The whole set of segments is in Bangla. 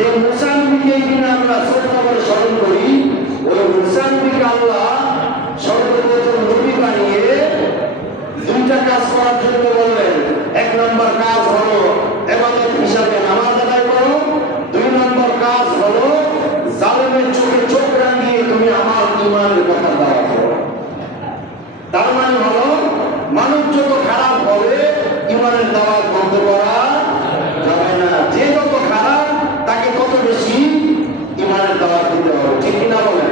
যে মুসা নবীকে দিনে আমরা শ্রদ্ধা করে স্মরণ করি, ওই মুসা নবীকে আল্লাহ সর্বপ্রথম নবী বানিয়ে দুইটা কাজ করার জন্য বললেন। এক নম্বর কাজ হলো ইবাদত হিসাবে নামাজ আদায় করো, দুই নম্বর কাজ হলো জালেমের চোখে চোখ রাঙিয়ে তুমি আমার ঈমানের কথা দাওয়াত করো। তার মানে হলো মানুষ যত খারাপ হবে ঈমানের দাওয়াত বন্ধ করা যাবে না। যে যত খারাপ তাকে তত বেশি ঈমানের দাওয়াত দিতে হবে, ঠিক কিনা বলেন?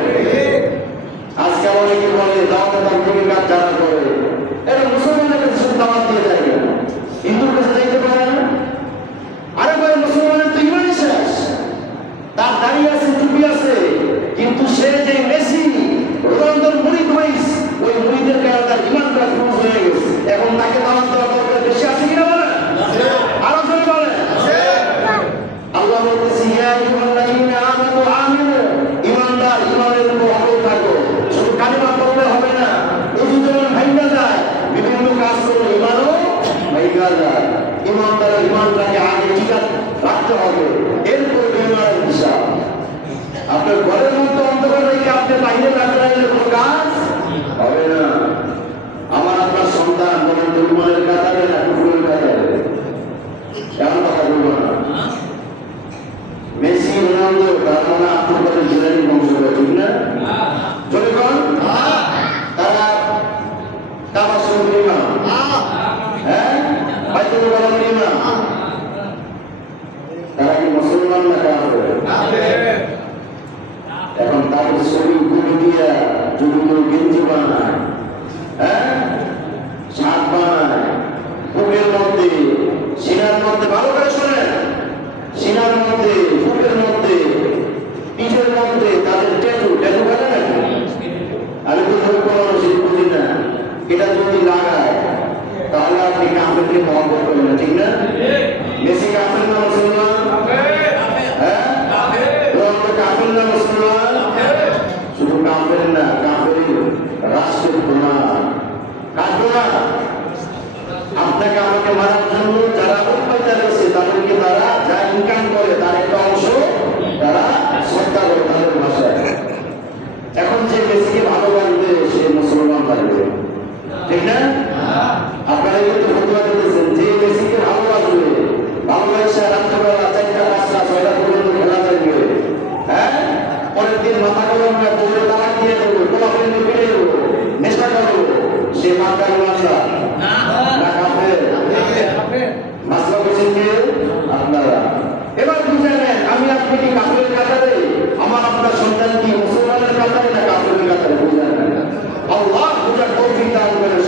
আজকে অনেকে বলে দাওয়াতের তাবলীগের কাজ যারা করে এরা মুসলমানের কাছে শুধু দাওয়াত দিয়ে যায় না, হিন্দুর কাছে যাইতে পারে না। আরে ভাই, মুসলমানের তো ঈমানই শেষ, তার দাড়ি আছে, টুপি আছে, কিন্তু সে যে মেসি রোনালদোর মুরিদ হইস, ওই মুরিদের কারণে তার ঈমানটা ধ্বংস হয়ে গেছে। এখন তাকে দাওয়াত দেওয়ার দরকার বেশি আছে কিনা বলেন? আরো জোরে বলেন। আল্লাহ বলতেছে ইয়া আইয়ুহাল্লাযীনা আমানু আমিনু, ঈমানদার ঈমানের উপর অটল থাকো। শুধু কালিমা পড়লে হবে না, ওযু যেমন ভাঙা যায়, বিভিন্ন কাজ করলে ঈমানও ভাঙা যায়। ঈমানদারের ঈমানটাকে আগে ঠিক রাখতে হবে, এরপর বেঈমানের হিসাব। আপনার ঘরের মধ্যে অন্ধকার রেখে আপনি বাইরে রাখতে রাখলে কোনো কাজ হবে না। আমার আপনার সন্তান বলেন তো ঈমানের কাতারে না কুফরের কাতারে? এমন কথা বলবো না। মেসি রোনালদো তার মানে আপনার কাছে জিলানি বংশ, ঠিক না? জোরে বল। তারা কাবা শরীফের ইমাম, হ্যাঁ, বাইতুল মুকাররমের ইমাম। তারা কি মুসলমান না কাফের? এখন তাদের শরীর গুলো দিয়া যদি কেউ গেঞ্জি বানায়, হ্যাঁ, শার্ট বানায়, বুকের মধ্যে সিনার মধ্যে, ভালো করে শোনেন, সিনার মধ্যে, বুকের মধ্যে, পিঠের মধ্যে তাদের ট্যাটু করে নাকি? আমি তো কোনো বুঝি না। এটা যদি লাগায় তাহলে আপনি কাফেরকে মহব্বত করেন না, ঠিক না? মেসি কাফের না মুসলমান? হ্যাঁ, রোনালদো কাফের না মুসলমান? শুধু কাফের না, কাফের রাষ্ট্রের প্রধান। কার প্রধান? আপনাকে আমাকে মারার জন্য যারা অত্যাচার করছে তাদেরকে তারা যা ইনকাম করে তার একটা অংশ তারা শ্রদ্ধা করে তাদের ভাষায়। এখন যে মেসিকে ভালোবাসবে সে মুসলমান লাগবে, ঠিক না? আপনারা কিন্তু ফতোয়া দিতেছেন যে মেসিকে ভালোবাসবে, ভালোবাসা রাত্রেবেলা 4টা 5টা 6টা পর্যন্ত খেলা দেখবে, হ্যাঁ, পরের দিন মাথা গরম হয়ে বলে তালাক দিয়ে দেবো, গোলাপের নিয়ে দেবো, নেশা করবো, সে মাথা ইমানদার না কাফের? মাসলা বুঝেন যে আপনারা এবার বুঝে নেন, আমি আপনি কি কাফেরের কাতারে? আমার আপনার সন্তান কি মুসলমানের কাতারে না কাফেরের কাতারে? বুঝে নেন। আল্লাহ বুঝার তৌফিক দান করেন।